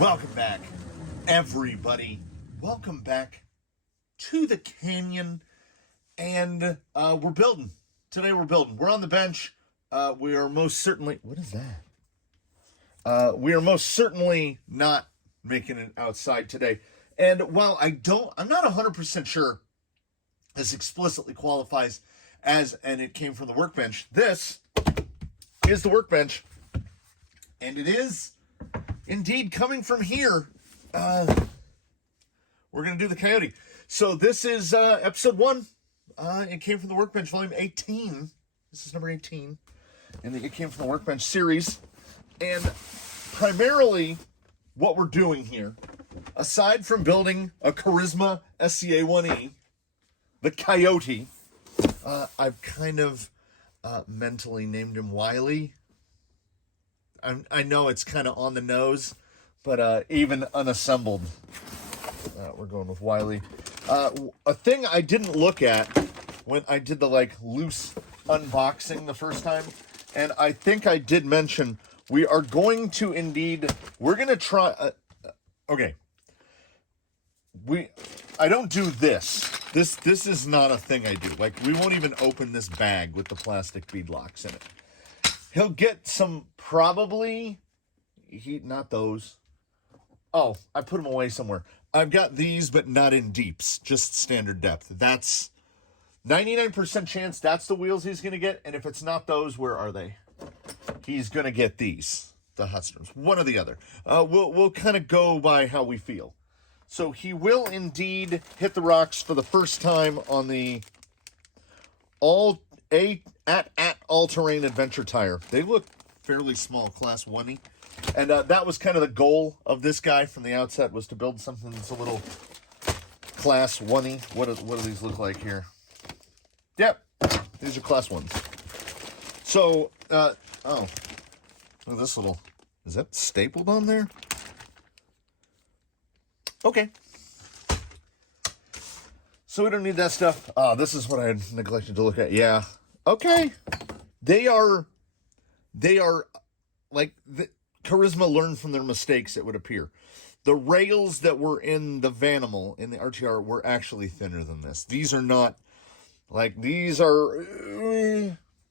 Welcome back, everybody. Welcome back to the canyon, and we're building. Today we're building. We're on the bench. We are most certainly... What is that? We are most certainly not making it outside today. And while I'm not 100% sure this explicitly qualifies as, and it came from the workbench, this is the workbench. And it is indeed coming from here. We're going to do the Coyote. So this is episode 1. It came from the workbench, volume 18. This is number 18. And it came from the workbench series. And primarily what we're doing here, aside from building a Carisma SCA1E, the Coyote, I've kind of mentally named him Wiley. I know it's kind of on the nose, but even unassembled, we're going with Wiley. A thing I didn't look at when I did the loose unboxing the first time, and I think I did mention we are going to we're going to try. Okay, I don't do this. This is not a thing I do. We won't even open this bag with the plastic bead locks in it. He'll get some, probably, not those. Oh, I put them away somewhere. I've got these, but not in deeps, just standard depth. That's 99% chance that's the wheels he's going to get, and if it's not those, where are they? He's going to get these, the Husters, one or the other. We'll kind of go by how we feel. So he will indeed hit the rocks for the first time on the all-terrain adventure tire. They look fairly small, class 1-y. And that was kind of the goal of this guy from the outset, was to build something that's a little class 1-y. What do these look like here? Yep, these are class 1s. So, this little, is that stapled on there? Okay. So we don't need that stuff. This is what I had neglected to look at. Yeah. Okay. They are Carisma learned from their mistakes, it would appear. The rails that were in the Vanimal, in the RTR, were actually thinner than this. These are not, these are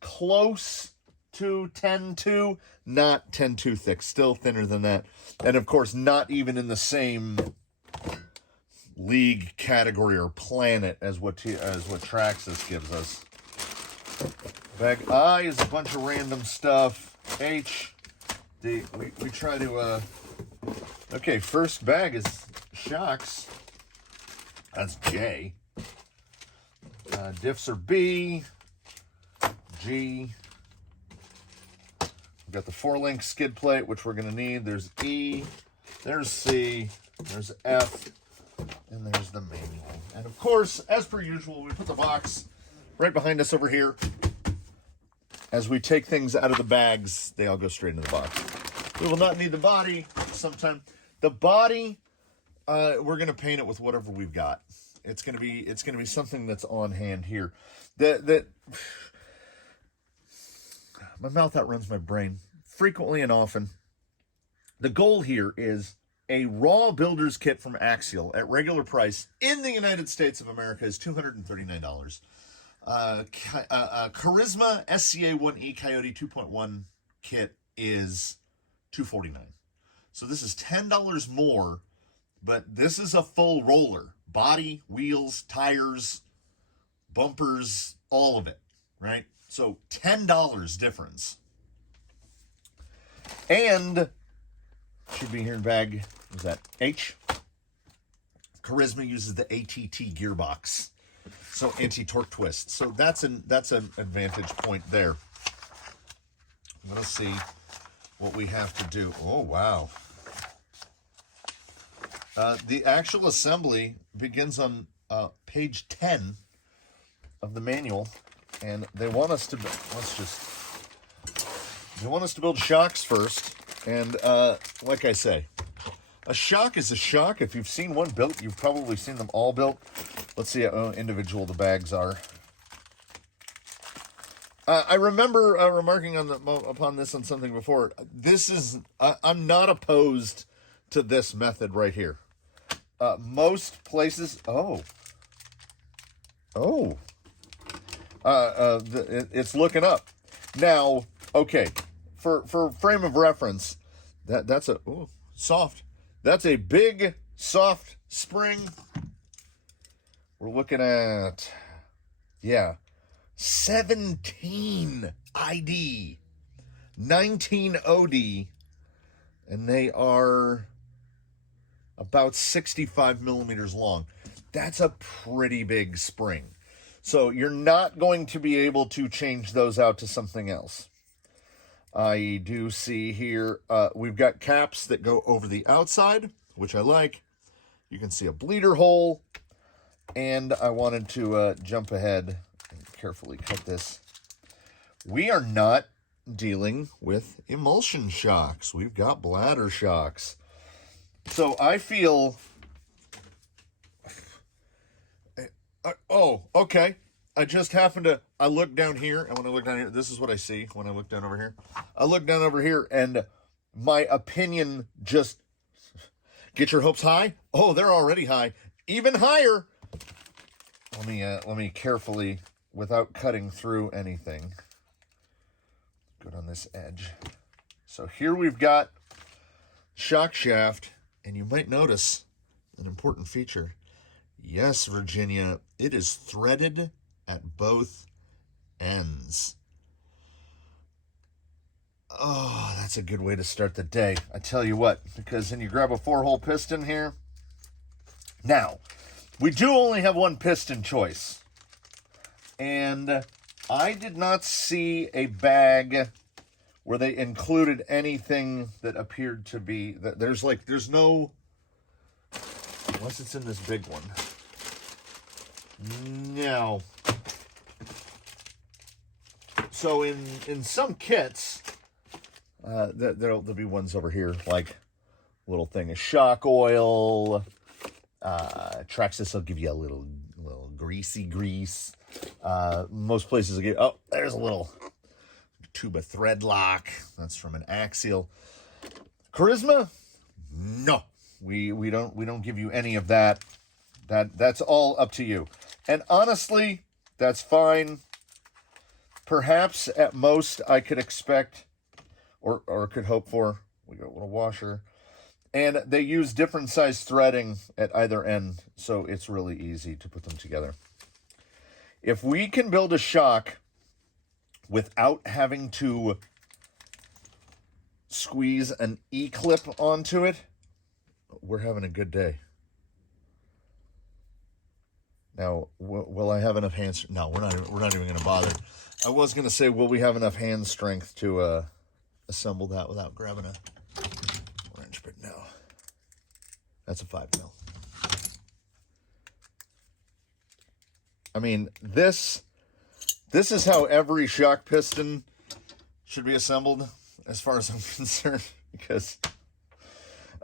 close to 10-2, not 10-2 thick, still thinner than that. And of course, not even in the same league category or planet as what Traxxas gives us. Bag I is a bunch of random stuff. H, we try to okay, first bag is shocks. That's J. Diffs are B, G. We've got the 4-link skid plate, which we're going to need. There's E, there's C, there's F, and there's the manual. And of course, as per usual, we put the box right behind us over here. As we take things out of the bags, they all go straight into the box. We will not need the body sometime. The body, we're going to paint it with whatever we've got. It's going to be something that's on hand here. My mouth outruns my brain frequently and often. The goal here is a raw builder's kit from Axial at regular price in the United States of America is $239. Carisma SCA1E Coyote 2.1 kit is $249. So this is $10 more, but this is a full roller. Body, wheels, tires, bumpers, all of it, right? So $10 difference. And should be here in bag, is that H? Carisma uses the ATT gearbox. So anti-torque twist. So that's an advantage point there. Let us see what we have to do. Oh, wow. The actual assembly begins on page 10 of the manual, and they want us to build shocks first. And like I say, a shock is a shock. If you've seen one built, you've probably seen them all built. Let's see how individual the bags are. I remember remarking upon this on something before. I'm not opposed to this method right here. Most places, it's looking up. Now, okay, for frame of reference, that's a soft. That's a big, soft spring. We're looking at, 17 ID, 19 OD, and they are about 65 millimeters long. That's a pretty big spring. So you're not going to be able to change those out to something else. I do see here, we've got caps that go over the outside, which I like. You can see a bleeder hole. And I wanted to jump ahead and carefully cut this. We are not dealing with emulsion shocks. We've got bladder shocks. So I feel... okay. I just happened to... I look down here, and when I look down here, this is what I see when I look down over here. I look down over here, and my opinion just... Get your hopes high? Oh, they're already high. Even higher. Let me carefully, without cutting through anything, go down this edge. So here we've got shock shaft, and you might notice an important feature. Yes, Virginia, it is threaded at both ends. Oh, that's a good way to start the day. I tell you what, because then you grab a 4-hole piston here. Now, we do only have one piston choice. And I did not see a bag where they included anything that appeared to be... There's no... Unless it's in this big one. No. So in some kits, there'll be ones over here, like little thing of shock oil. Traxxas will give you a little greasy grease. Most places will give... Oh, there's a little tube of thread lock. That's from an Axial. Carisma? No. We don't give you any of that. That's all up to you. And honestly, that's fine. Perhaps at most I could expect or could hope for. We got a little washer. And they use different size threading at either end, so it's really easy to put them together. If we can build a shock without having to squeeze an E-clip onto it, we're having a good day. Now, will I have enough hand strength? No, we're not even going to bother. I was going to say, will we have enough hand strength to assemble that without grabbing a wrench? But no. That's a 5 mil. I mean, this is how every shock piston should be assembled, as far as I'm concerned, because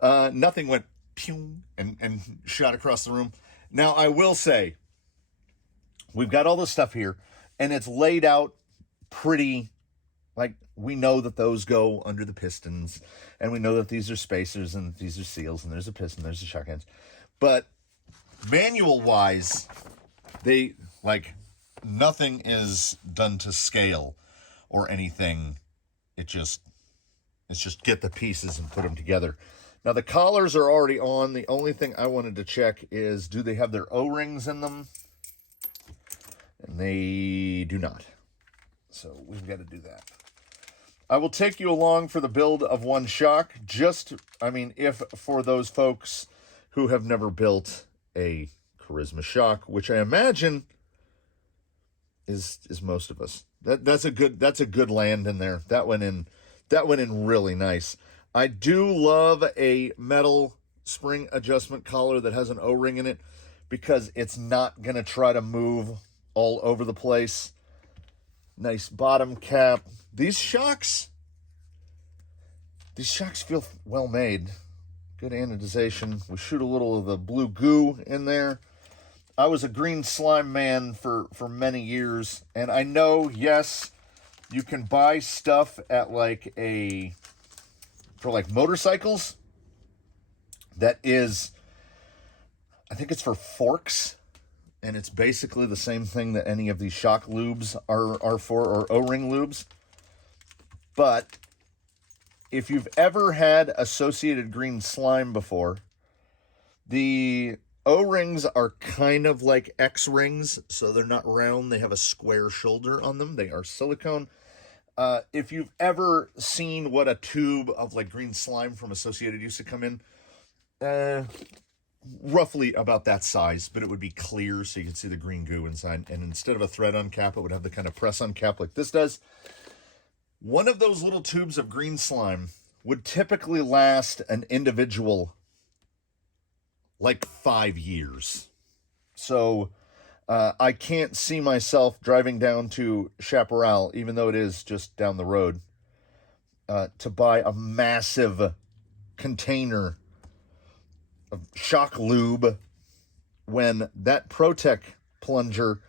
nothing went pew and shot across the room. Now, I will say, we've got all this stuff here, and it's laid out pretty, like, we know that those go under the pistons, and we know that these are spacers, and these are seals, and there's a piston, there's the shock ends. But manual-wise, they, like, nothing is done to scale or anything. It's just get the pieces and put them together. Now, the collars are already on. The only thing I wanted to check is, do they have their O-rings in them? And they do not. So we've got to do that. I will take you along for the build of one shock. If for those folks who have never built a Carisma shock, which I imagine is most of us. That's a good land in there. That went in really nice. I do love a metal spring adjustment collar that has an O-ring in it, because it's not going to try to move all over the place. Nice bottom cap. These shocks feel well made. Good anodization. We shoot a little of the blue goo in there. I was a green slime man for many years, and I know, yes, you can buy stuff at for motorcycles. that is, I think it's for forks, and it's basically the same thing that any of these shock lubes are for, or O-ring lubes. But if you've ever had associated green slime before, the O-rings are kind of like X-rings, so they're not round. They have a square shoulder on them. They are silicone. If you've ever seen what a tube of like green slime from Associated used to come in, roughly about that size, but it would be clear so you can see the green goo inside. And instead of a thread on cap, it would have the kind of press on cap like this does. One of those little tubes of green slime would typically last an individual like 5 years. So I can't see myself driving down to Chaparral, even though it is just down the road, to buy a massive container of shock lube when that ProTech plunger,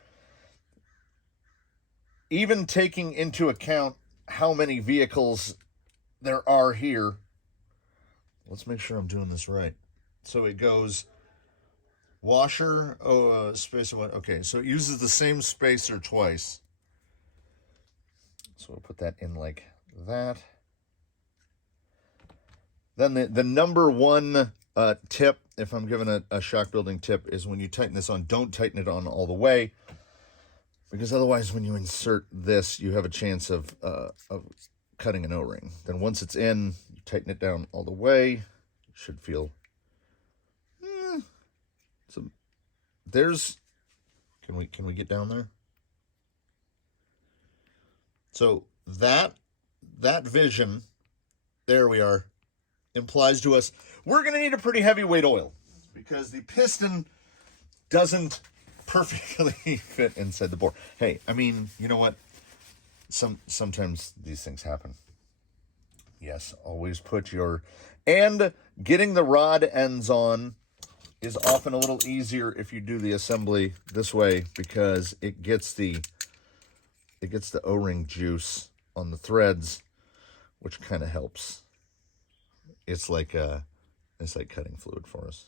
even taking into account how many vehicles there are here. Let's make sure I'm doing this right. So it goes washer, spacer one. Okay, so it uses the same spacer twice. So we'll put that in like that. Then the number one tip, if I'm giving a shock building tip, is when you tighten this on, don't tighten it on all the way, because otherwise when you insert this, you have a chance of cutting an O-ring. Then once it's in, you tighten it down all the way. It should feel... So there's... Can we get down there? So that vision, there we are, implies to us we're going to need a pretty heavyweight oil, because the piston doesn't perfectly fit inside the bore. Hey, I mean, you know what? Sometimes these things happen. Yes, always put your... And getting the rod ends on is often a little easier if you do the assembly this way, because it gets the O-ring juice on the threads, which kind of helps. It's like cutting fluid for us.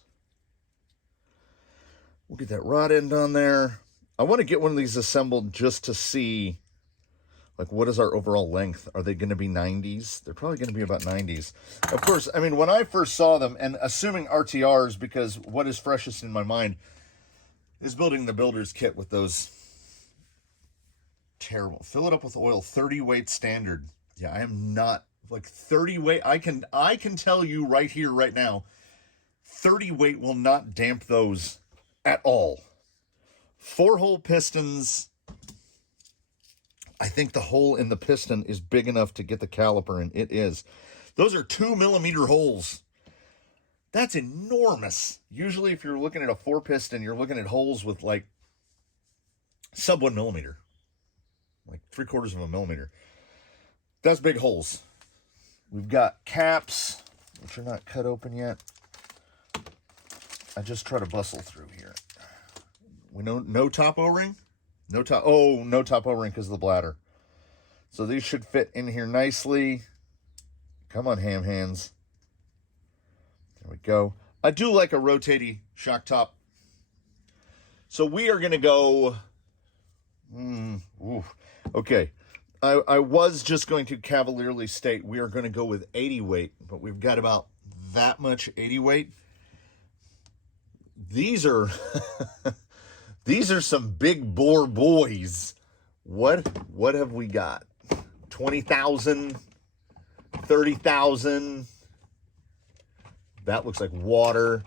We'll get that rod end on there. I want to get one of these assembled just to see, like, what is our overall length? Are they going to be 90s? They're probably going to be about 90s. Of course, I mean, when I first saw them, and assuming RTRs, because what is freshest in my mind is building the builder's kit with those terrible, fill it up with oil, 30 weight standard. Yeah, I am not, like, 30 weight. I can tell you right here, right now, 30 weight will not damp those at all. 4-hole pistons, I think the hole in the piston is big enough to get the caliper in. It is. Those are 2mm holes. That's enormous. Usually if you're looking at a 4-piston, you're looking at holes with like sub 1mm. Like 3/4 of a millimeter. That's big holes. We've got caps, which are not cut open yet. I just try to bustle through here. We know no top O-ring. No top O-ring because of the bladder. So these should fit in here nicely. Come on, ham hands. There we go. I do like a rotating shock top. So we are going to go... Okay. I was just going to cavalierly state we are going to go with 80 weight, but we've got about that much 80 weight. These are... These are some big bore boys. What have we got? 20,000, 30,000. That looks like water.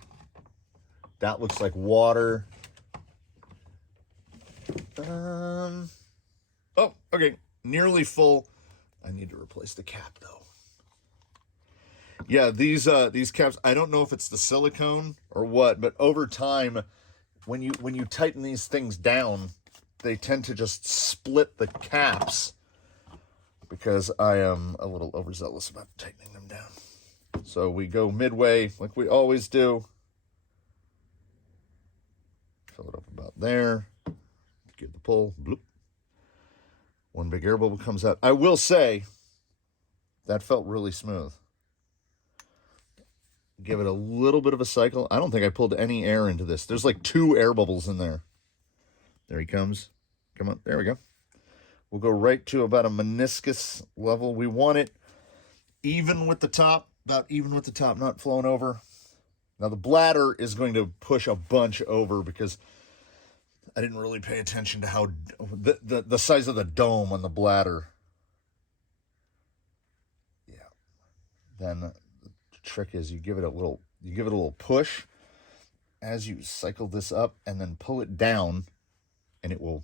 That looks like water. Oh, okay. Nearly full. I need to replace the cap though. Yeah, these caps, I don't know if it's the silicone or what, but over time, when you tighten these things down, they tend to just split the caps, because I am a little overzealous about tightening them down. So we go midway like we always do. Fill it up about there. Give the pull. Bloop. One big air bubble comes out. I will say that felt really smooth. give it a little bit of a cycle. I don't think I pulled any air into this. There's like 2 air bubbles in there. There he comes. Come on, there we go. We'll go right to about a meniscus level. We want it even with the top, about even with the top, not flowing over. Now the bladder is going to push a bunch over because I didn't really pay attention to how the size of the dome on the bladder. Yeah. Then the trick is you give it a little push as you cycle this up, and then pull it down, and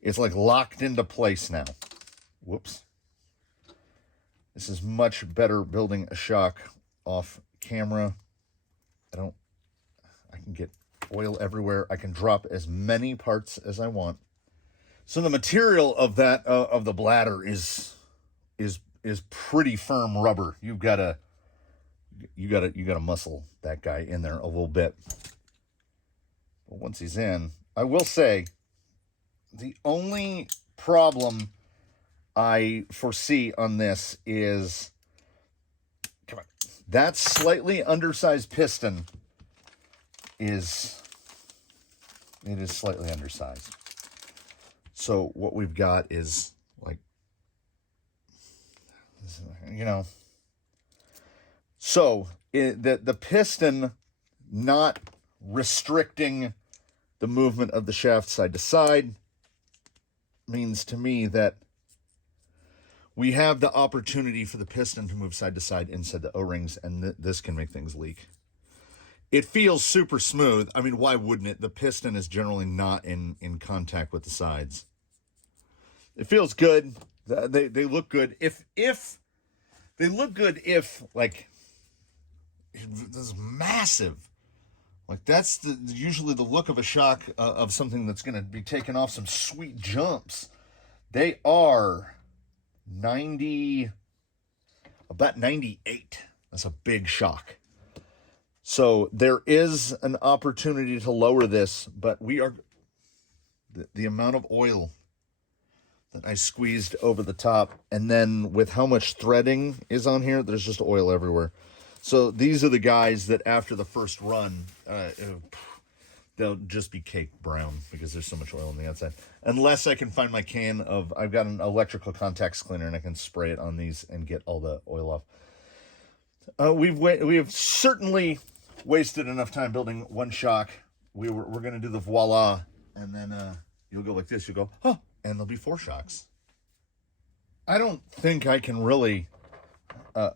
it's like locked into place now. Whoops. This is much better building a shock off camera. I can get oil everywhere. I can drop as many parts as I want. So the material of that of the bladder is pretty firm rubber. You gotta muscle that guy in there a little bit. But once he's in, I will say the only problem I foresee on this is, come on, that slightly undersized piston is slightly undersized. So what we've got is like, so the piston not restricting the movement of the shaft side to side means to me that we have the opportunity for the piston to move side to side inside the O-rings, and this can make things leak. It feels super smooth. I mean, why wouldn't it? The piston is generally not in contact with the sides. It feels good. They look good. If they look good, if like this is massive, like that's usually the look of a shock of something that's going to be taking off some sweet jumps. They are about 98. That's a big shock. So there is an opportunity to lower this, but the amount of oil that I squeezed over the top, and then with how much threading is on here, there's just oil everywhere. So these are the guys that after the first run, they'll just be cake brown because there's so much oil on the outside. Unless I can find my can of, I've got an electrical contacts cleaner and I can spray it on these and get all the oil off. We have certainly wasted enough time building one shock. We're going to do the voila, and then you'll go like this. You'll go, oh, and there'll be 4 shocks. I don't think I can really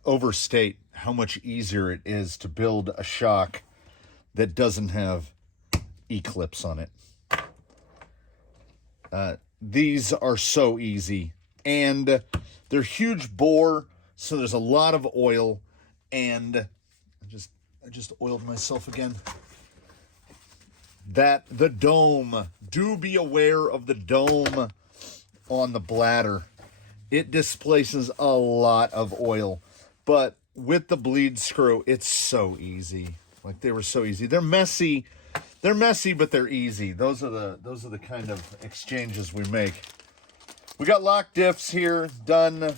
overstate how much easier it is to build a shock that doesn't have eclipse on it. These are so easy, and they're huge bore, so there's a lot of oil, and I just oiled myself again. The dome, do be aware of the dome on the bladder. It displaces a lot of oil, but with the bleed screw, it's so easy. Like, they were so easy. They're messy, but they're easy. Those are the kind of exchanges we make. We got lock diffs here done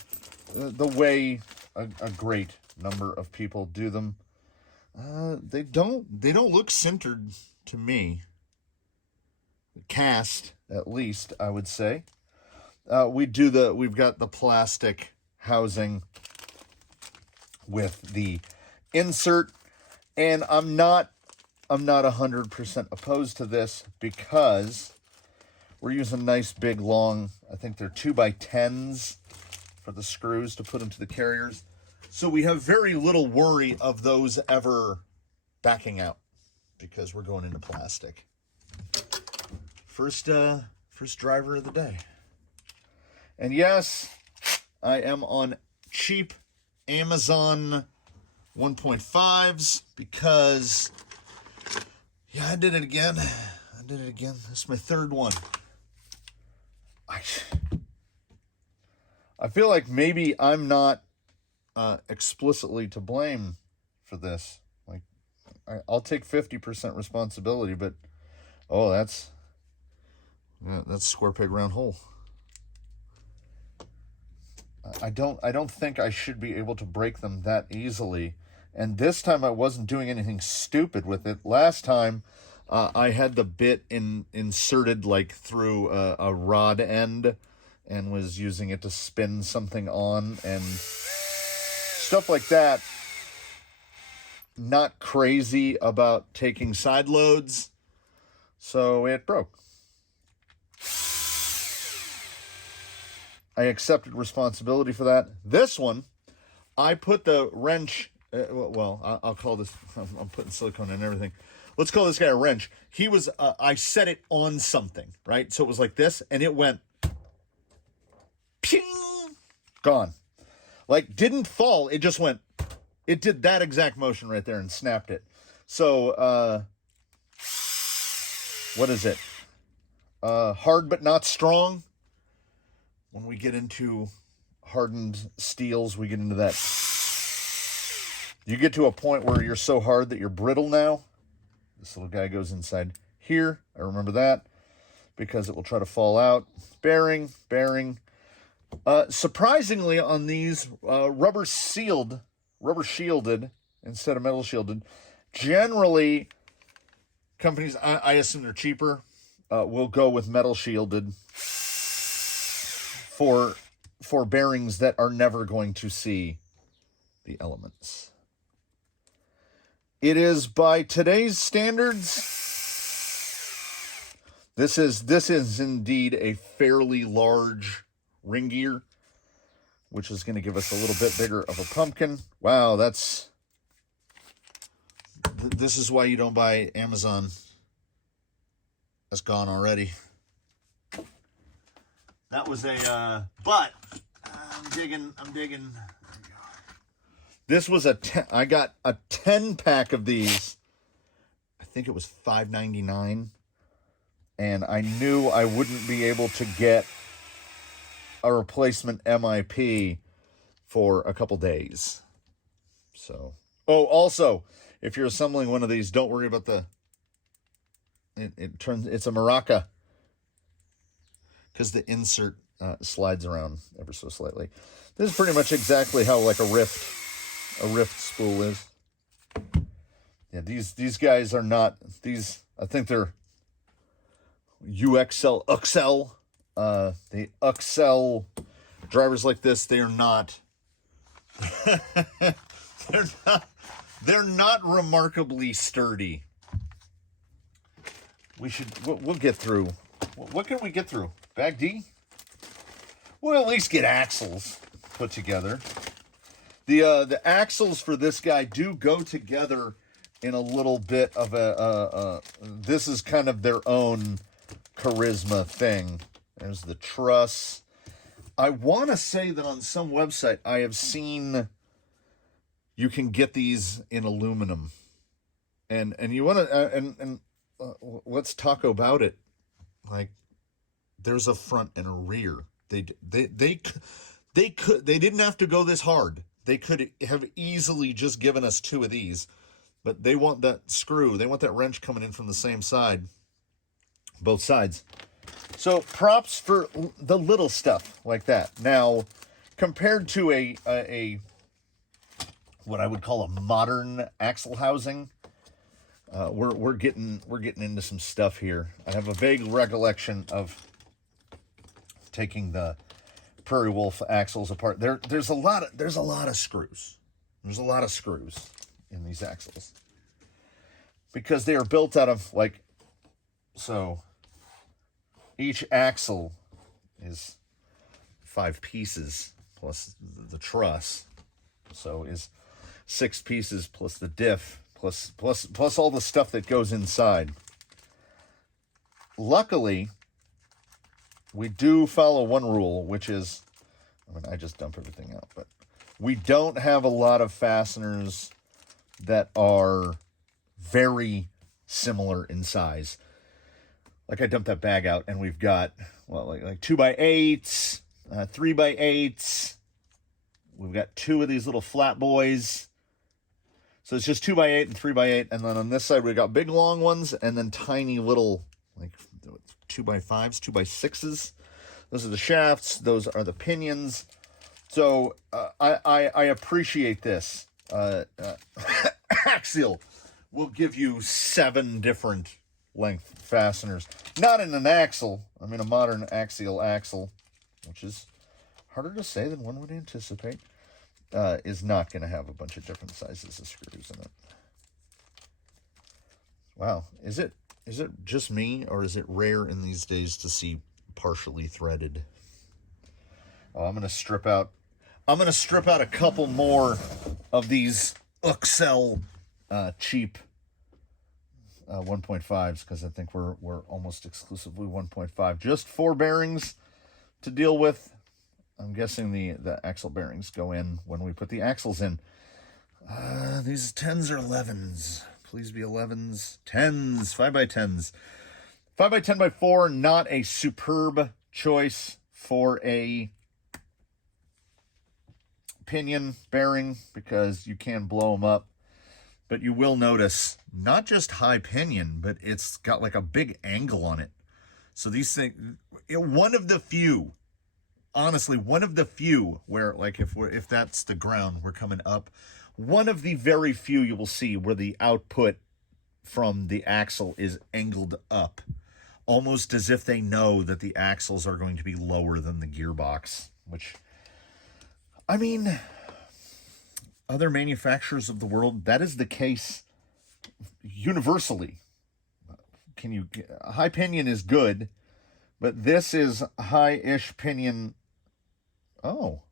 the way a great number of people do them. They don't look centered to me. Cast, at least, I would say. We've got the plastic housing with the insert, and I'm not 100% opposed to this because we're using nice big long, I think they're 2x10s for the screws to put into the carriers. So we have very little worry of those ever backing out because we're going into plastic. First driver of the day. And yes, I am on cheap Amazon 1.5s because, yeah, I did it again. This is my 3rd one. I feel like maybe I'm not explicitly to blame for this. Like, I'll take 50% responsibility, but that's square peg round hole. I don't think I should be able to break them that easily, And this time I wasn't doing anything stupid with it. Last time I had the bit inserted like through a rod end and was using it to spin something on and stuff like that. Not crazy about taking side loads, so it broke. I accepted responsibility for that. This one, I put the wrench, I'll call this, I'm putting silicone in everything. Let's call this guy a wrench. He was, I set it on something, right? So it was like this, and it went, ping, gone. Like, didn't fall, it just went, it did that exact motion right there and snapped it. So, what is it? Hard but not strong. When we get into hardened steels, we get into that. You get to a point where you're so hard that you're brittle now. This little guy goes inside here. I remember that because it will try to fall out. Bearing. Surprisingly on these, rubber shielded instead of metal shielded. Generally, companies, I assume they're cheaper, will go with metal shielded for bearings that are never going to see the elements. It is, by today's standards, this is indeed a fairly large ring gear, which is going to give us a little bit bigger of a pumpkin. Wow, this is why you don't buy Amazon. That's gone already. That was but I'm digging. This was I got a 10-pack of these. I think it was $5.99. And I knew I wouldn't be able to get a replacement MIP for a couple days. So, also, if you're assembling one of these, don't worry about it's a maraca, because the insert slides around ever so slightly. This is pretty much exactly how like a rift spool is. Yeah, these guys are not these. I think they're UXL. The UXL drivers like this, they are not. They're not remarkably sturdy. We'll get through. What can we get through? Bag D? We'll at least get axles put together. The axles for this guy do go together in a little bit of this is kind of their own Carisma thing. There's the truss. I want to say that on some website I have seen you can get these in aluminum. And you want to let's talk about it. Like, there's a front and a rear. They didn't have to go this hard. They could have easily just given us two of these, but they want that screw. They want that wrench coming in from the same side, both sides. So props for the little stuff like that. Now, compared to a what I would call a modern axle housing, we're getting into some stuff here. I have a vague recollection of taking the Prairie Wolf axles apart. There's a lot of screws. There's a lot of screws in these axles because they are built out of so each axle is 5 pieces plus the truss, so is 6 pieces plus the diff plus all the stuff that goes inside. Luckily, we do follow one rule, which is, I just dump everything out, but we don't have a lot of fasteners that are very similar in size. Like, I dumped that bag out, and we've got, like 2x8s, 3x8s. We've got 2 of these little flat boys. So it's just 2x8 and 3x8, and then on this side, we've got big, long ones, and then tiny little, 2x5s, 2x6s. Those are the shafts. Those are the pinions. So I appreciate this. Axial will give you 7 different length fasteners. Not in an axle. I mean a modern axial axle, which is harder to say than one would anticipate, is not going to have a bunch of different sizes of screws in it. Wow, is it just me, or is it rare in these days to see partially threaded? Oh, I'm gonna strip out a couple more of these Axial cheap 1.5s, because I think we're almost exclusively 1.5. Just 4 bearings to deal with. I'm guessing the axle bearings go in when we put the axles in. These 10s or 11s. Please be 11s. 10s. 5x10s. 5x10x4, not a superb choice for a pinion bearing, because you can blow them up. But you will notice not just high pinion, but it's got like a big angle on it. So these things, one of the few, honestly, one of the few where, like, if that's the ground, we're coming up. One of the very few you will see where the output from the axle is angled up, almost as if they know that the axles are going to be lower than the gearbox, which, I mean, other manufacturers of the world, that is the case universally. High pinion is good, but this is high-ish pinion. Oh,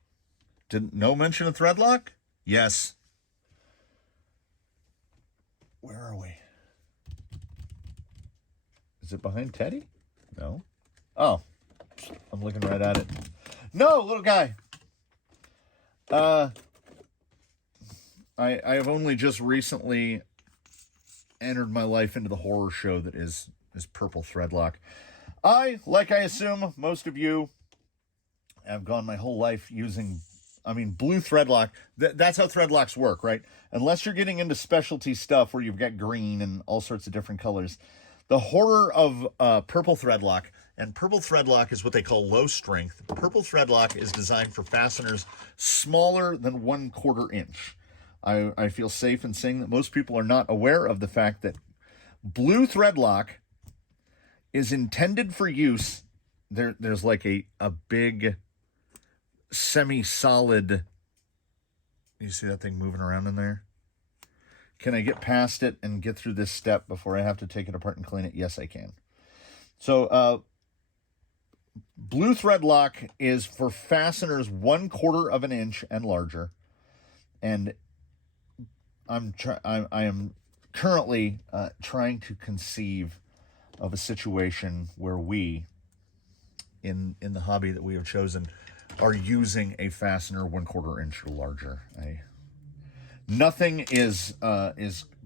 no mention of thread lock? Yes. Where are we? Is it behind Teddy? No. Oh, I'm looking right at it. No, little guy. I have only just recently entered my life into the horror show that is purple thread lock. I assume most of you, have gone my whole life using, blue thread lock. That's how thread locks work, right? Unless you're getting into specialty stuff where you've got green and all sorts of different colors. The horror of purple thread lock, and purple thread lock is what they call low strength. Purple thread lock is designed for fasteners smaller than 1/4 inch. I feel safe in saying that most people are not aware of the fact that blue thread lock is intended for use. There's like a big semi-solid, you see that thing moving around in there? Can I get past it and get through this step before I have to take it apart and clean it? Yes, I can. So blue thread lock is for fasteners 1/4 inch and larger, and I am currently trying to conceive of a situation where we, in the hobby that we have chosen, are using a fastener 1/4 inch or larger. Nothing is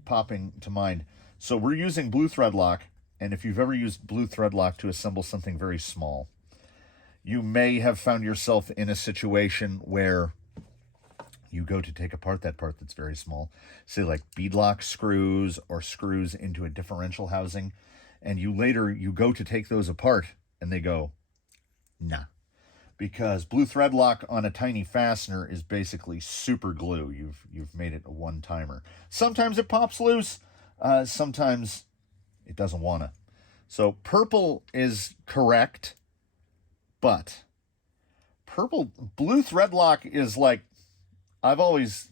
popping to mind. So we're using blue thread lock, and if you've ever used blue thread lock to assemble something very small, you may have found yourself in a situation where you go to take apart that part that's very small, say like beadlock screws or screws into a differential housing, and you go to take those apart, and they go, nah. Because blue thread lock on a tiny fastener is basically super glue. You've made it a one-timer. Sometimes it pops loose. Sometimes it doesn't want to. So purple is correct, but blue thread lock is like, I've always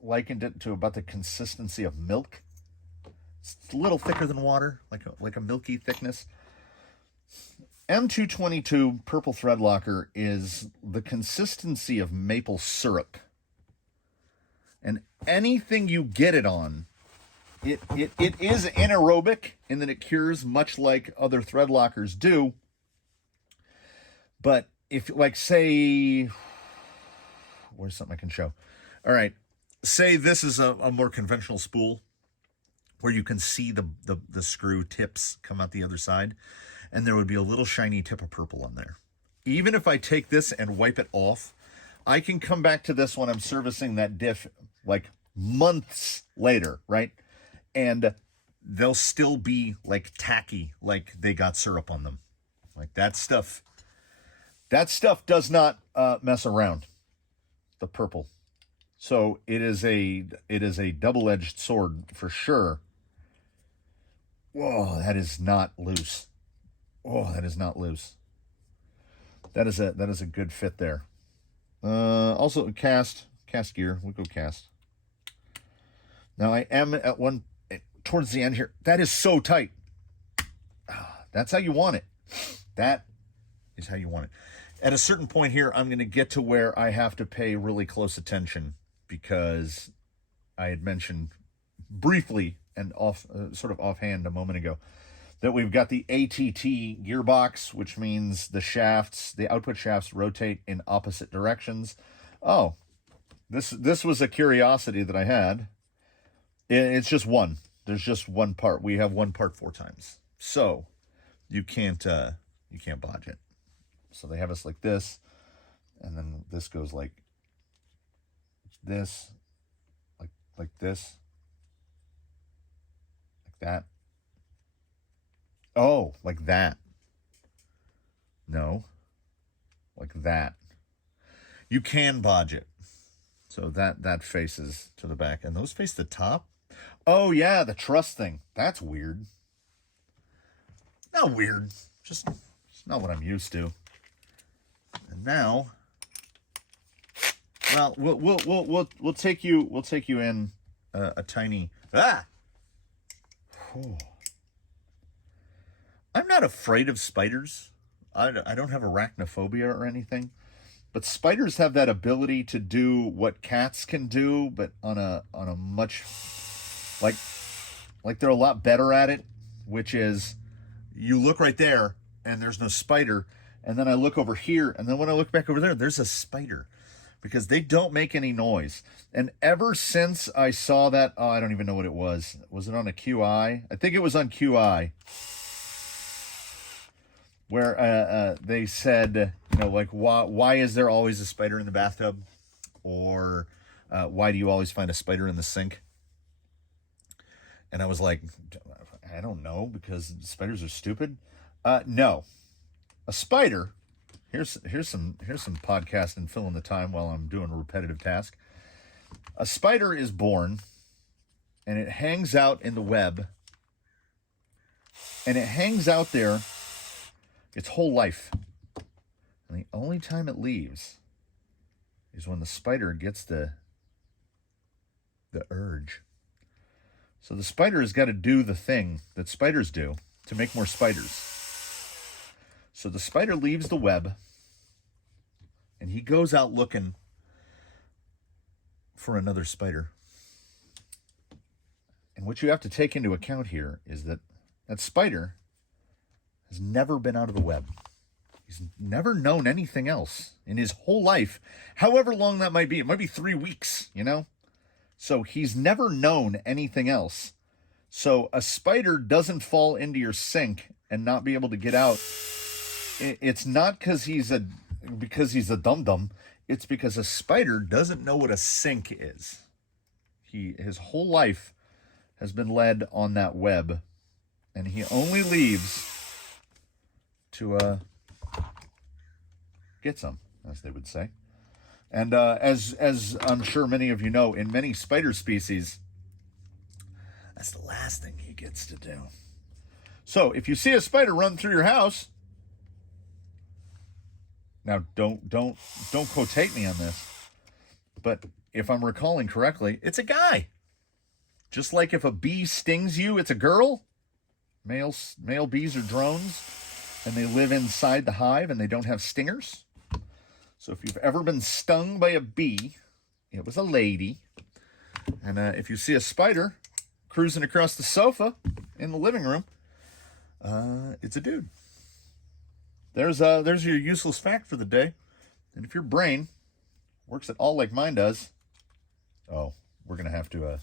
likened it to about the consistency of milk. It's a little thicker than water, like a milky thickness. M222 purple thread locker is the consistency of maple syrup. And anything you get it on, it is anaerobic in that it cures much like other thread lockers do. But if, like, say, where's something I can show? All right, say this is a more conventional spool where you can see the screw tips come out the other side, and there would be a little shiny tip of purple on there. Even if I take this and wipe it off, I can come back to this when I'm servicing that diff like months later, right? And they'll still be like tacky, like they got syrup on them. Like that stuff does not mess around. The purple. So it is a double-edged sword for sure. Whoa, that is not loose. Oh, that is not loose. That is a good fit there. Also cast gear. We'll go cast. Now I am at one towards the end here. That is so tight. That's how you want it. That is how you want it. At a certain point here, I'm going to get to where I have to pay really close attention because I had mentioned briefly and sort of offhand a moment ago that we've got the ATT gearbox, which means the output shafts rotate in opposite directions. Oh, this was a curiosity that I had. It's just one. There's just one part. We have one part 4 times. So you can't bodge it. So they have us like this, and then this goes like this, like this, like that. Oh, like that. No, like that. You can bodge it. So that faces to the back, and those face the top. Oh yeah, the truss thing. That's weird. Not weird. Just it's not what I'm used to. And now, well, we'll take you in a tiny. Ah. Oh. I'm not afraid of spiders. I don't have arachnophobia or anything, but spiders have that ability to do what cats can do, but on a much like they're a lot better at it, which is you look right there and there's no spider, and then I look over here, and then when I look back over there, there's a spider, because they don't make any noise. And ever since I saw that, I don't even know what it was. Was it on a QI? I think it was on QI, where they said, like, why is there always a spider in the bathtub? Or why do you always find a spider in the sink? And I was like, I don't know, because spiders are stupid. No. A spider, here's some podcast and fill in the time while I'm doing a repetitive task. A spider is born, and it hangs out in the web, and it hangs out there its whole life. And the only time it leaves is when the spider gets the urge. So the spider has got to do the thing that spiders do to make more spiders. So the spider leaves the web, and he goes out looking for another spider. And what you have to take into account here is that spider has never been out of the web. He's never known anything else in his whole life, however long that might be. It might be 3 weeks, So he's never known anything else. So a spider doesn't fall into your sink and not be able to get out. It's not because he's a dum-dum. It's because a spider doesn't know what a sink is. His whole life has been led on that web, and he only leaves to get some, as they would say. And as I'm sure many of you know, in many spider species, that's the last thing he gets to do. So if you see a spider run through your house, now don't quotate me on this, but if I'm recalling correctly, it's a guy. Just like if a bee stings you, it's a girl. Male bees are drones, and they live inside the hive, and they don't have stingers. So if you've ever been stung by a bee, it was a lady. And if you see a spider cruising across the sofa in the living room, it's a dude. There's your useless fact for the day. And if your brain works at all like mine does, we're going to have to...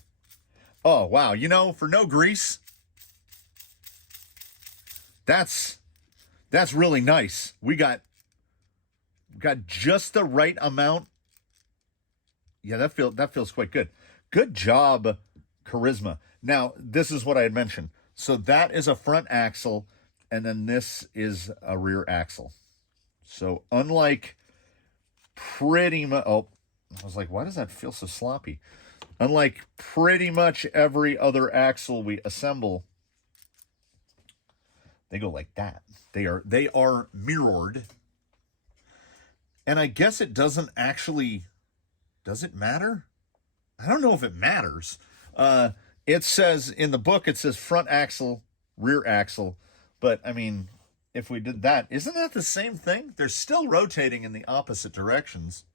Oh, wow. For no grease, that's really nice. We got just the right amount. Yeah, that feels quite good. Good job, Carisma. Now, this is what I had mentioned. So that is a front axle, and then this is a rear axle. So unlike pretty much... Oh, I was like, why does that feel so sloppy? Unlike pretty much every other axle we assemble, they go like that. They are mirrored. And I guess it doesn't actually, does it matter? I don't know if it matters. It says in the book, it says front axle, rear axle. But I mean, if we did that, isn't that the same thing? They're still rotating in the opposite directions.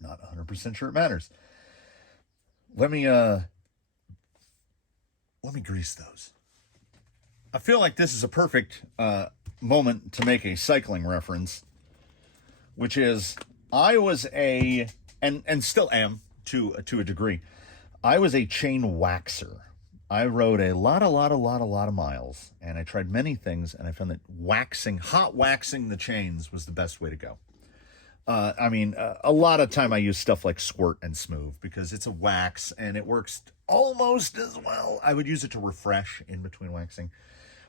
Not 100% sure it matters. Let me grease those. I feel like this is a perfect moment to make a cycling reference, which is I was and still am to a degree. I was a chain waxer. I rode a lot of miles, and I tried many things, and I found that hot waxing the chains was the best way to go. A lot of time I use stuff like Squirt and Smooth because it's a wax and it works almost as well. I would use it to refresh in between waxing.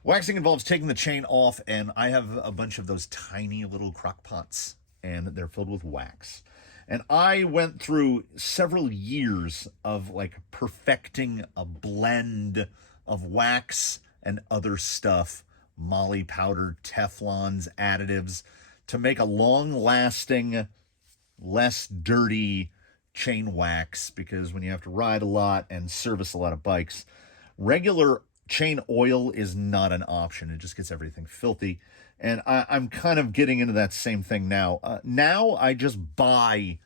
Waxing involves taking the chain off, and I have a bunch of those tiny little crock pots, and they're filled with wax. And I went through several years of like perfecting a blend of wax and other stuff, moly powder, Teflons, additives, to make a long-lasting, less dirty chain wax, because when you have to ride a lot and service a lot of bikes, regular chain oil is not an option. It just gets everything filthy. And I'm kind of getting into that same thing now. Now I just buy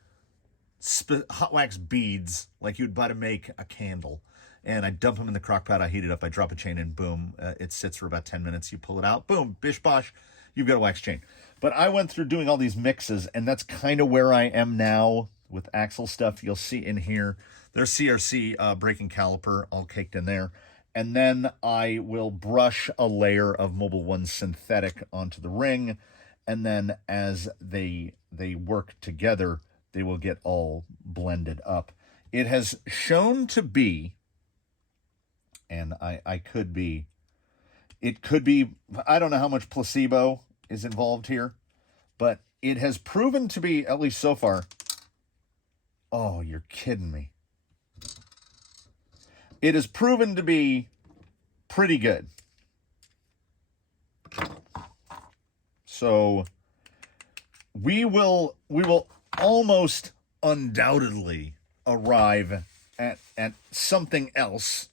hot wax beads like you'd buy to make a candle. And I dump them in the crock pot, I heat it up, I drop a chain in, boom. It sits for about 10 minutes. You pull it out, boom, bish bosh, you've got a wax chain. But I went through doing all these mixes, and that's kind of where I am now with axle stuff. You'll see in here, there's CRC braking caliper all caked in there. And then I will brush a layer of Mobil 1 synthetic onto the ring. And then as they work together, they will get all blended up. It has shown to be, and it could be, I don't know how much placebo is involved here, but it has proven to be, at least so far, oh, you're kidding me. It has proven to be pretty good. So we will almost undoubtedly arrive at something else.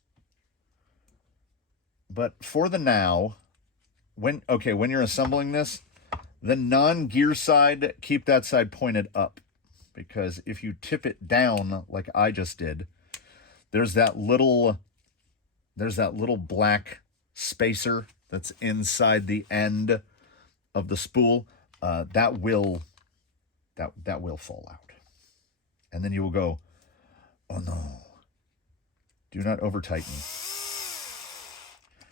But for the now, when you're assembling this, the non-gear side, keep that side pointed up, because if you tip it down like I just did, there's that little black spacer that's inside the end of the spool. That will fall out, and then you will go, oh no, do not over tighten.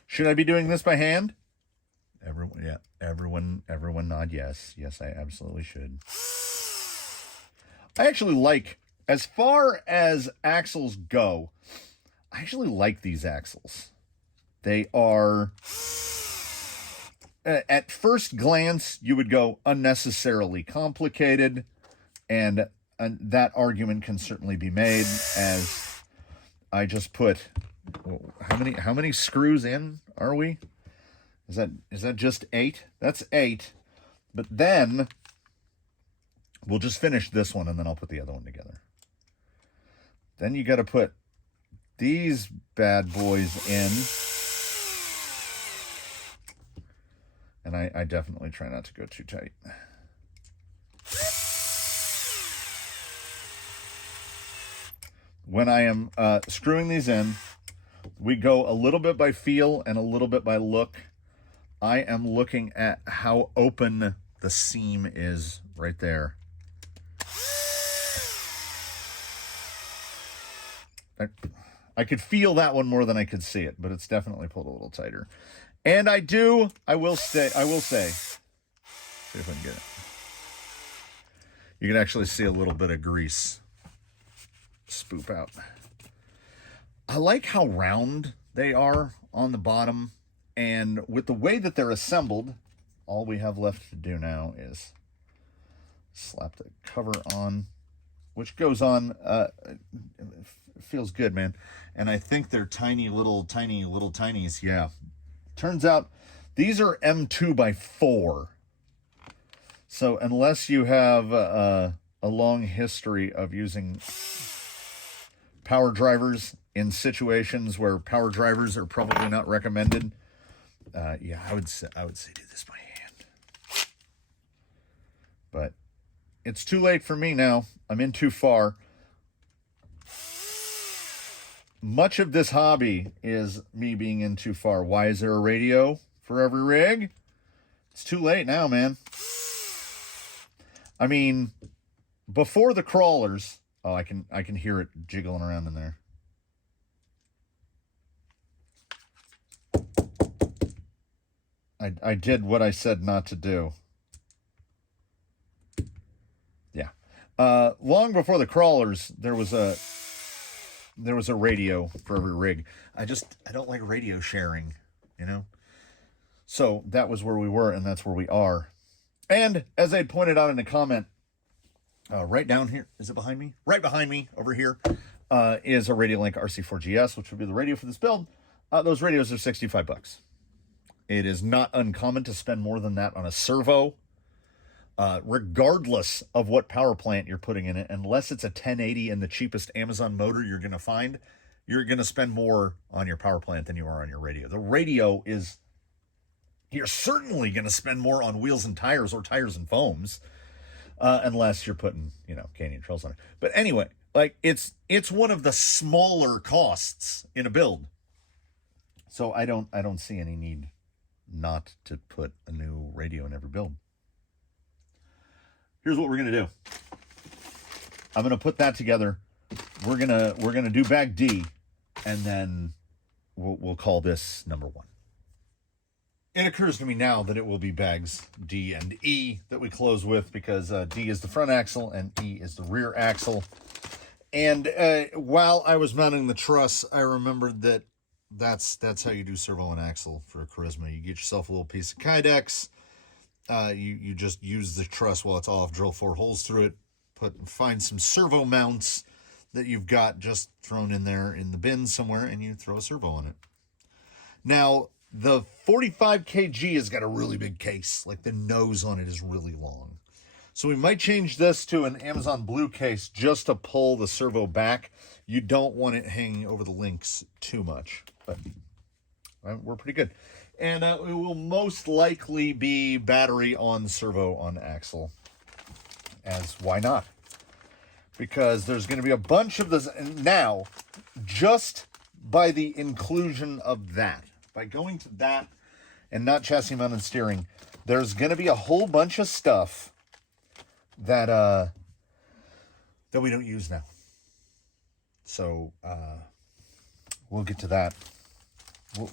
Should I be doing this by hand? Everyone nod yes. Yes, I absolutely should. I actually like, as far as axles go, I actually like these axles. They are, at first glance, you would go unnecessarily complicated, and that argument can certainly be made, as I just put, how many screws in are we? Is that just 8? That's 8. But then we'll just finish this one, and then I'll put the other one together. Then you got to put these bad boys in. And I definitely try not to go too tight. When I am screwing these in, we go a little bit by feel and a little bit by look. I am looking at how open the seam is right there. I could feel that one more than I could see it, but it's definitely pulled a little tighter. And I will say, see if I can get it. You can actually see a little bit of grease spoop out. I like how round they are on the bottom, and with the way that they're assembled, all we have left to do now is slap the cover on which goes on, feels good, man. And I think they're tiny little tinies. Yeah. Turns out these are M2x4. So unless you have a long history of using power drivers in situations where power drivers are probably not recommended, yeah, I would say do this by hand. But it's too late for me now. I'm in too far. Much of this hobby is me being in too far. Why is there a radio for every rig? It's too late now, man. I mean, before the crawlers, oh, I can hear it jiggling around in there. I did what I said not to do. Yeah. Long before the crawlers, there was a radio for every rig. I don't like radio sharing, you know? So that was where we were, and that's where we are. And as I pointed out in a comment, right down here, is it behind me? Right behind me, over here, is a Radiolink RC4GS, which would be the radio for this build. Those radios are $65. It is not uncommon to spend more than that on a servo, regardless of what power plant you're putting in it. Unless it's a 1080 and the cheapest Amazon motor you're going to find, you're going to spend more on your power plant than you are on your radio. The radio is, you're certainly going to spend more on wheels and tires or tires and foams, unless you're putting, Canyon trails on it. But anyway, like it's one of the smaller costs in a build. So I don't see any need not to put a new radio in every build. Here's what we're going to do. I'm going to put that together. We're going to do bag D, and then we'll call this number 1. It occurs to me now that it will be bags D and E that we close with, because D is the front axle and E is the rear axle. And while I was mounting the truss, I remembered that that's how you do servo and axle for a Carisma. You get yourself a little piece of Kydex. You just use the truss while it's off, drill 4 holes through it, find some servo mounts that you've got just thrown in there in the bin somewhere, and you throw a servo on it. Now, the 45 kg has got a really big case. Like, the nose on it is really long. So we might change this to an Amazon Blue case just to pull the servo back. You don't want it hanging over the links too much, but we're pretty good. And it will most likely be battery on servo on axle, as why not? Because there's going to be a bunch of this. And now, just by the inclusion of that, by going to that and not chassis mounted steering, there's going to be a whole bunch of stuff that we don't use now. So we'll get to that.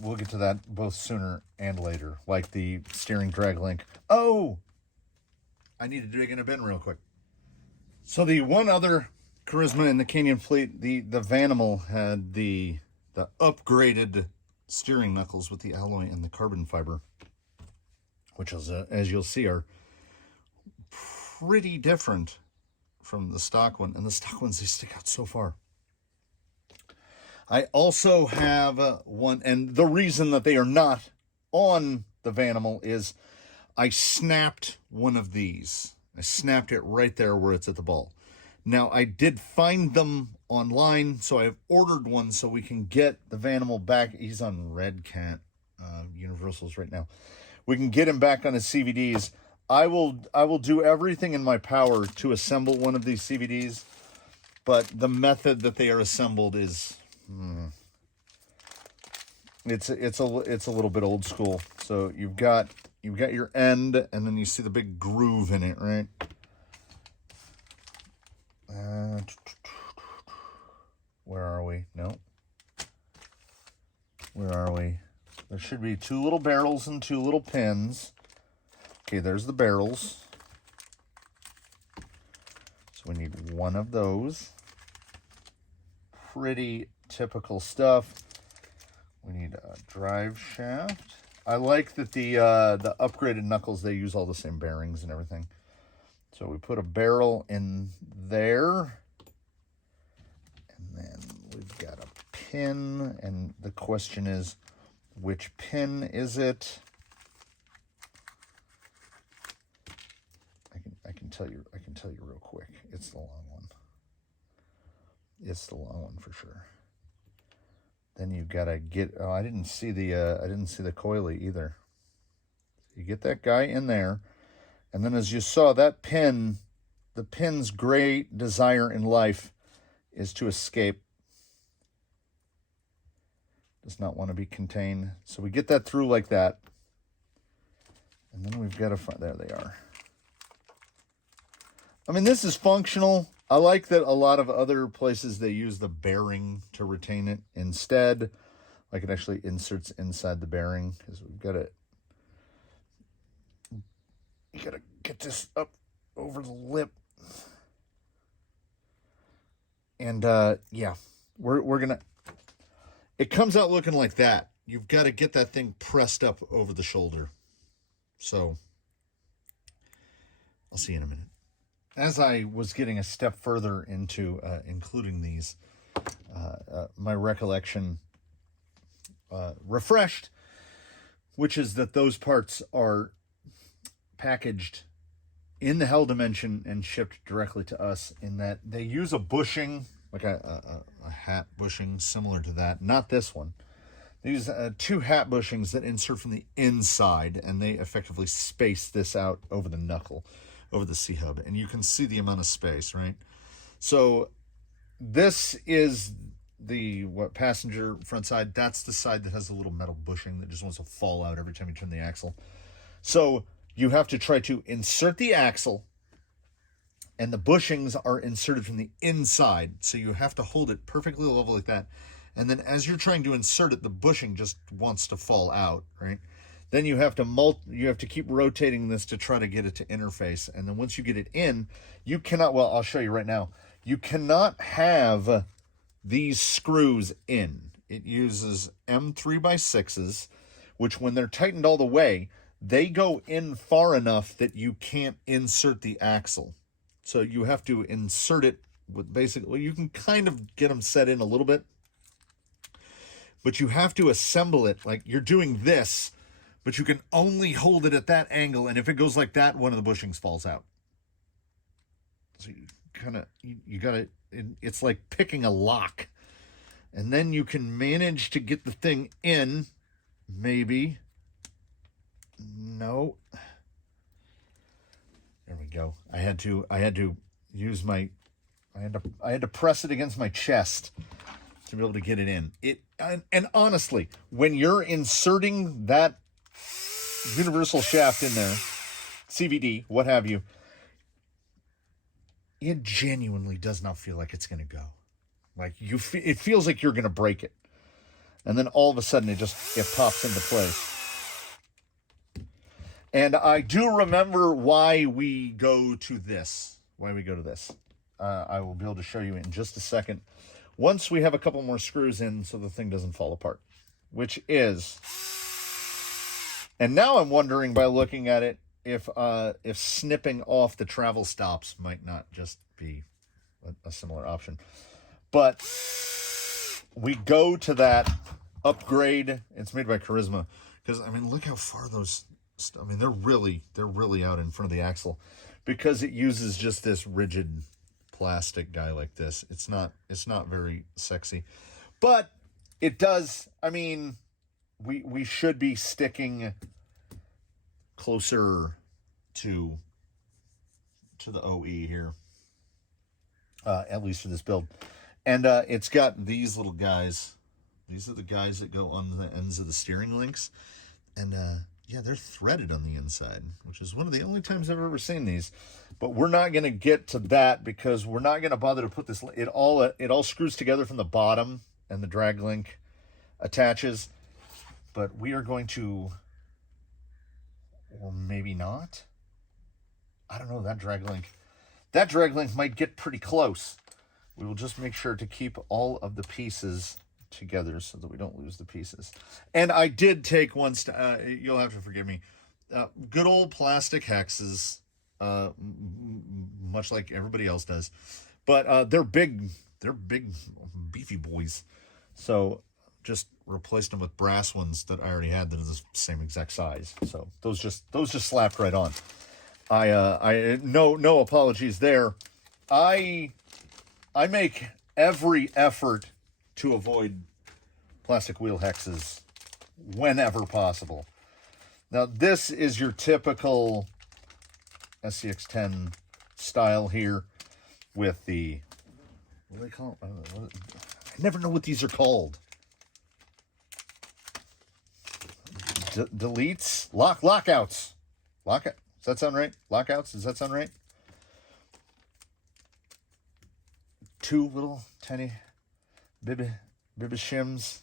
We'll get to that both sooner and later, like the steering drag link. Oh, I need to dig in a bin real quick. So the one other Carisma in the Canyon fleet, the Vanimal, had the upgraded steering knuckles with the alloy and the carbon fiber, which is, as you'll see, are pretty different from the stock one. And the stock ones, they stick out so far. I also have one, and the reason that they are not on the Vanimal is I snapped one of these. I snapped it right there where it's at the ball. Now, I did find them online, so I've ordered one so we can get the Vanimal back. He's on Red Cat Universals right now. We can get him back on his CVDs. I will do everything in my power to assemble one of these CVDs, but the method that they are assembled is... It's a little bit old school. So you've got your end, and then you see the big groove in it, right? Where are we? No. Where are we? There should be 2 little barrels and 2 little pins. Okay, there's the barrels. So we need one of those. Pretty typical stuff. We need a drive shaft. I like that the upgraded knuckles, they use all the same bearings and everything. So we put a barrel in there. then we've got a pin, and the question is, which pin is it? I can tell you real quick. It's the long one. It's the long one for sure. Then you gotta get. Oh, I didn't see the Coyote either. You get that guy in there, and then as you saw, that pin, the pin's great desire in life is to escape. Does not want to be contained. So we get that through like that, and then we've got to find. There they are. I mean, this is functional. I like that a lot of other places they use the bearing to retain it. Instead, like it actually inserts inside the bearing, because we've got to, you got to get this up over the lip. And yeah, we're gonna, it comes out looking like that. You've got to get that thing pressed up over the shoulder. So I'll see you in a minute. As I was getting a step further into including these, my recollection refreshed, which is that those parts are packaged in the hell dimension and shipped directly to us, in that they use a bushing, like a hat bushing similar to that. Not this one. They use two hat bushings that insert from the inside, and they effectively space this out over the knuckle, over the C-hub, and you can see the amount of space, right? So this is the passenger front side. That's the side that has a little metal bushing that just wants to fall out every time you turn the axle. So you have to try to insert the axle, and the bushings are inserted from the inside. So you have to hold it perfectly level like that. And then as you're trying to insert it, the bushing just wants to fall out, right? Then you have to keep rotating this to try to get it to interface. And then once you get it in, you cannot, well, I'll show you right now. You cannot have these screws in. It uses M3x6s, which when they're tightened all the way, they go in far enough that you can't insert the axle. So you have to insert it with basically, well, you can kind of get them set in a little bit, but you have to assemble it like you're doing this, but you can only hold it at that angle, and if it goes like that, one of the bushings falls out. So you kind of, you gotta, it's like picking a lock. And then you can manage to get the thing in, maybe. No. There we go. I had to use my, I had to press it against my chest to be able to get it in. And honestly, when you're inserting that universal shaft in there, CVD, what have you, it genuinely does not feel like it's going to go. Like it feels like you're going to break it. And then all of a sudden it pops into place. And I do remember why we go to this. I will be able to show you in just a second. Once we have a couple more screws in so the thing doesn't fall apart. Which is, and now I'm wondering by looking at it, if snipping off the travel stops might not just be a similar option. But we go to that upgrade. It's made by Carisma. Because, I mean, look how far those, I mean, they're really out in front of the axle. Because it uses just this rigid plastic guy like this. It's not very sexy. But it does, I mean, we should be sticking closer to the OE here. At least for this build. And it's got these little guys. These are the guys that go on the ends of the steering links. And yeah, they're threaded on the inside, which is one of the only times I've ever seen these. But we're not going to get to that because we're not going to bother to put this. It all screws together from the bottom, and the drag link attaches. But we are going to, or maybe not. I don't know, that drag link might get pretty close. We will just make sure to keep all of the pieces together so that we don't lose the pieces. And I did take one, you'll have to forgive me, good old plastic hexes, much like everybody else does. But they're big they're big, beefy boys. So just replaced them with brass ones that I already had that are the same exact size. So those just slapped right on. I no apologies there. I make every effort to avoid plastic wheel hexes whenever possible. Now this is your typical SCX10 style here with the, what do they call it? I never know what these are called. Deletes? Lockouts. Lockout. Does that sound right? Lockouts? Does that sound right? Two little tiny bibby shims.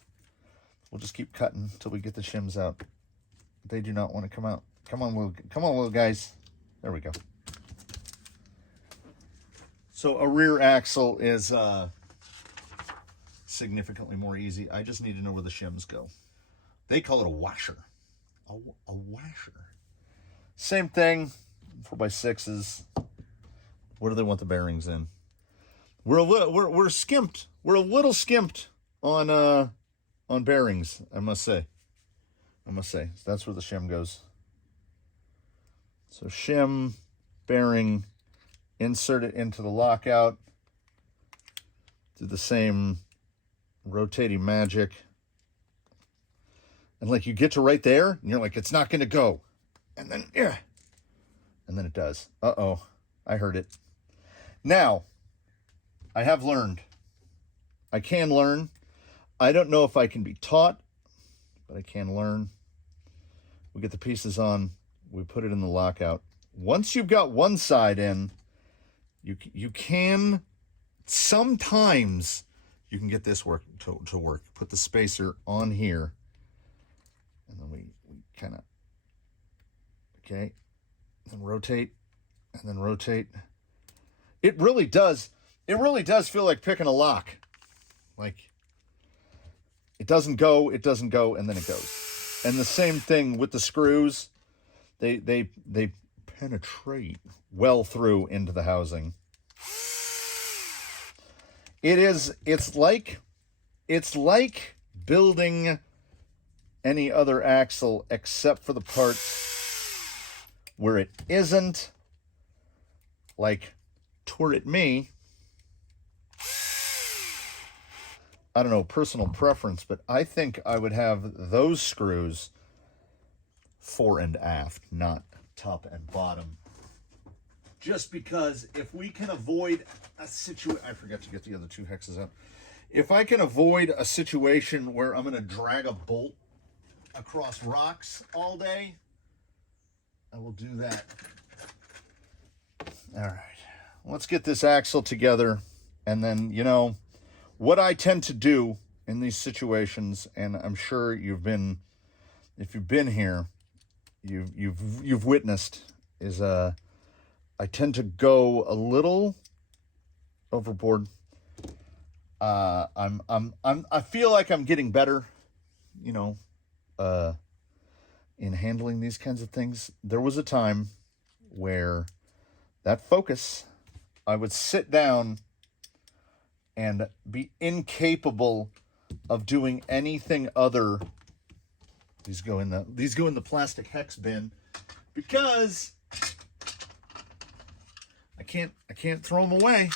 We'll just keep cutting until we get the shims out. They do not want to come out. Come on, little guys. There we go. So a rear axle is significantly more easy. I just need to know where the shims go. They call it a washer. A washer. Same thing, 4x6s. What do they want the bearings in? We're skimped. We're a little skimped on bearings, I must say. So that's where the shim goes. So shim, bearing, insert it into the lockout. Do the same rotating magic. And like you get to right there, and you're like, it's not going to go. And then, yeah. And then it does. Uh-oh. I heard it. Now, I have learned. I can learn. I don't know if I can be taught, but I can learn. We get the pieces on. We put it in the lockout. Once you've got one side in, you can, sometimes you can get this to work. Put the spacer on here. And then we kind of, okay, and rotate, and then rotate. It really does feel like picking a lock. Like, it doesn't go, and then it goes. And the same thing with the screws. They penetrate well through into the housing. It's like building any other axle except for the parts where it isn't, like toward me. I don't know, personal preference, but I think I would have those screws fore and aft, not top and bottom. Just because if we can avoid a situation, I forgot to get the other two hexes out. If I can avoid a situation where I'm going to drag a bolt across rocks all day, I will do that. All right, let's get this axle together. And then, you know, what I tend to do in these situations, and I'm sure if you've been here, you've witnessed, is I tend to go a little overboard. I feel like I'm getting better, you know, in handling these kinds of things. There was a time where that focus, I would sit down and be incapable of doing anything other. These go in the plastic hex bin because I can't throw them away.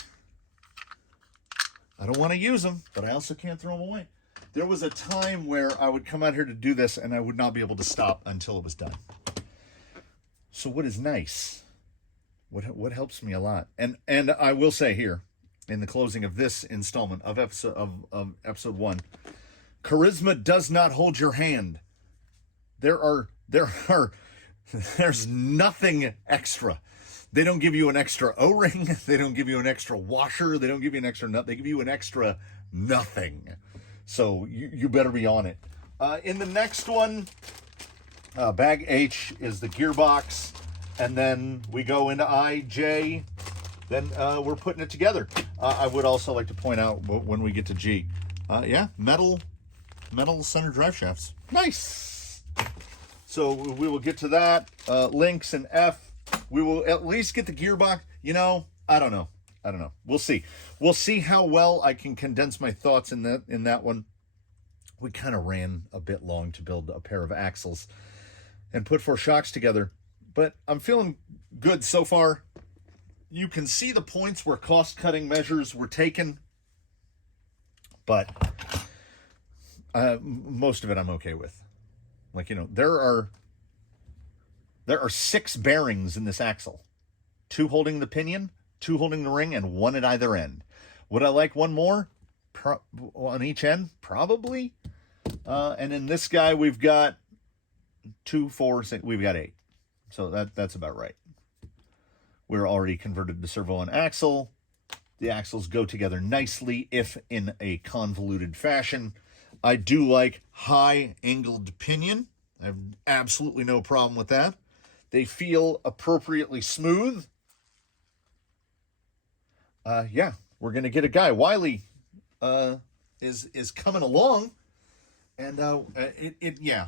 I don't want to use them, but I also can't throw them away. There was a time where I would come out here to do this and I would not be able to stop until it was done. So what is nice, what helps me a lot, and I will say here in the closing of this installment of episode 1, Carisma does not hold your hand. There's nothing extra. They don't give you an extra O-ring. They don't give you an extra washer. They don't give you an extra nut. They give you an extra nothing. So you better be on it. In the next one, bag H is the gearbox. And then we go into I, J. Then we're putting it together. I would also like to point out when we get to G. Yeah, metal center drive shafts. Nice. So we will get to that. Links and F. We will at least get the gearbox. You know, I don't know. I don't know. We'll see. We'll see how well I can condense my thoughts in that one. We kind of ran a bit long to build a pair of axles and put 4 shocks together, but I'm feeling good so far. You can see the points where cost-cutting measures were taken, but most of it I'm okay with. Like, there are 6 bearings in this axle. 2 holding the pinion, 2 holding the ring, and 1 at either end. Would I like 1 more on each end? Probably. And in this guy, we've got 2, 4, 6, we've got 8. So that's about right. We're already converted to servo and axle. The axles go together nicely, if in a convoluted fashion. I do like high-angled pinion. I have absolutely no problem with that. They feel appropriately smooth. Yeah, we're going to get a guy. Wiley is coming along. And yeah.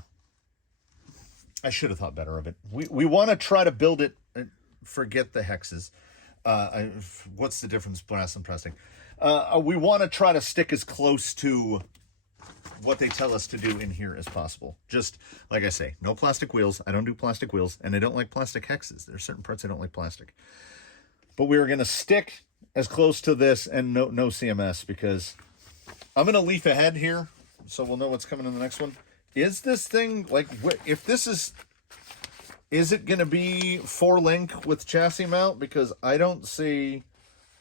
I should have thought better of it. We want to try to build it. Forget the hexes. What's the difference brass and plastic? We want to try to stick as close to what they tell us to do in here as possible. Just like I say, no plastic wheels. I don't do plastic wheels, and I don't like plastic hexes. There's certain parts I don't like plastic. But we are going to stick as close to this and no CMS, because I'm going to leaf ahead here so we'll know what's coming in the next one. Is this thing, like, if this is it going to be 4-link with chassis mount? Because I don't see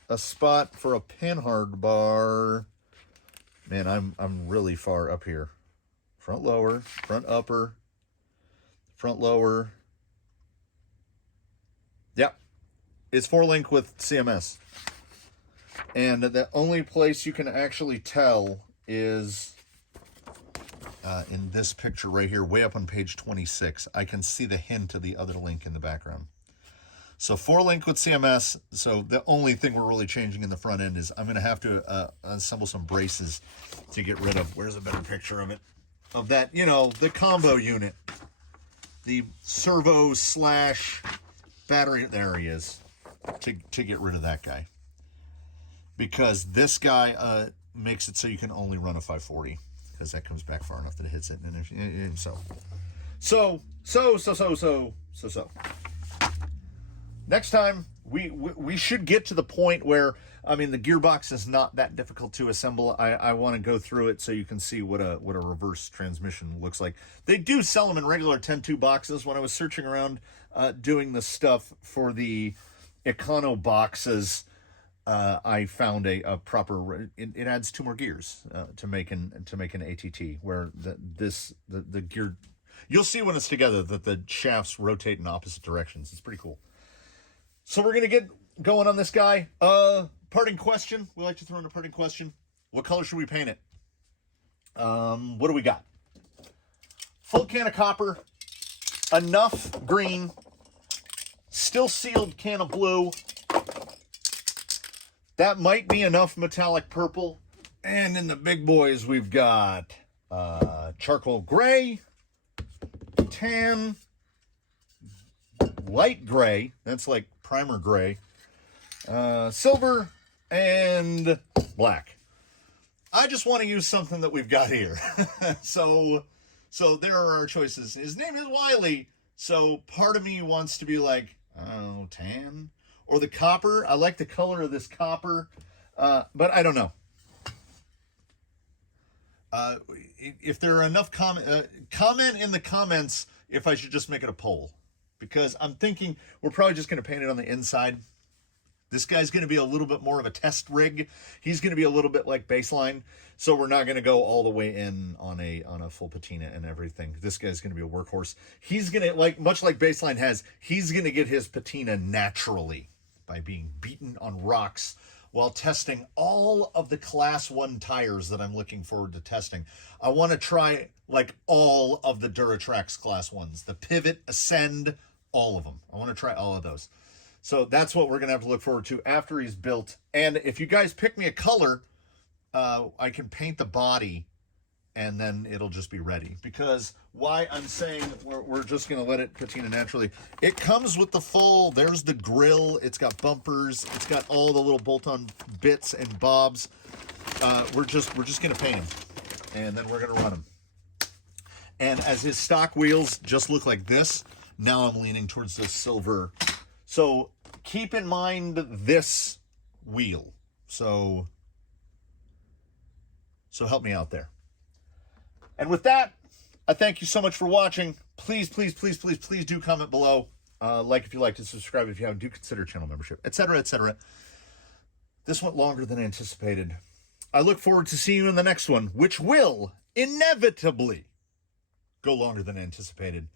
a spot for a pinhard bar. Man, I'm really far up here. Front lower, front upper, front lower. Yeah, it's 4-link with CMS. And the only place you can actually tell is in this picture right here, way up on page 26. I can see the hint of the other link in the background. So 4-link with CMS. So the only thing we're really changing in the front end is I'm going to have to assemble some braces to get rid of. Where's a better picture of it? Of that, the combo unit. The servo / battery. There he is. To get rid of that guy. Because this guy makes it so you can only run a 540. Because that comes back far enough that it hits it. And so. Next time, we should get to the point where, the gearbox is not that difficult to assemble. I want to go through it so you can see what a reverse transmission looks like. They do sell them in regular 10-2 boxes. When I was searching around doing the stuff for the Econo boxes, I found a proper. It adds 2 more gears to make an ATT, where the gear. You'll see when it's together that the shafts rotate in opposite directions. It's pretty cool. So we're gonna get going on this guy. Parting question. We like to throw in a parting question. What color should we paint it? What do we got? Full can of copper, enough green, still sealed can of blue. That might be enough metallic purple. And in the big boys, we've got charcoal gray, tan, light gray. That's like primer gray, silver, and black. I just want to use something that we've got here. So there are our choices. His name is Wiley. So part of me wants to be like, tan. Or the copper. I like the color of this copper, but I don't know. If there are enough comment in the comments if I should just make it a poll. Because I'm thinking we're probably just going to paint it on the inside. This guy's going to be a little bit more of a test rig. He's going to be a little bit like Baseline. So we're not going to go all the way in on a full patina and everything. This guy's going to be a workhorse. He's going to, much like Baseline has, he's going to get his patina naturally by being beaten on rocks while testing all of the Class 1 tires that I'm looking forward to testing. I want to try, all of the Duratrax Class 1s. The Pivot, Ascend, all of them. I want to try all of those. So that's what we're going to have to look forward to after he's built. And if you guys pick me a color, I can paint the body and then it'll just be ready. Because why I'm saying we're just going to let it patina naturally, it comes with the full, there's the grill, it's got bumpers, it's got all the little bolt-on bits and bobs. We're just going to paint him, and then we're going to run him. And as his stock wheels just look like this, now I'm leaning towards the silver. So keep in mind this wheel. So help me out there. And with that, I thank you so much for watching. Please, please, please, please, please do comment below. Like if you liked it, subscribe if you haven't, do consider channel membership, etc., etc. This went longer than anticipated. I look forward to seeing you in the next one, which will inevitably go longer than anticipated.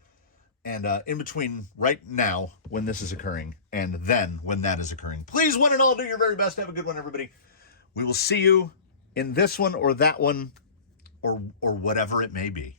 And in between right now, when this is occurring, and then when that is occurring, please, one and all, do your very best. Have a good one, everybody. We will see you in this one or that one, or whatever it may be.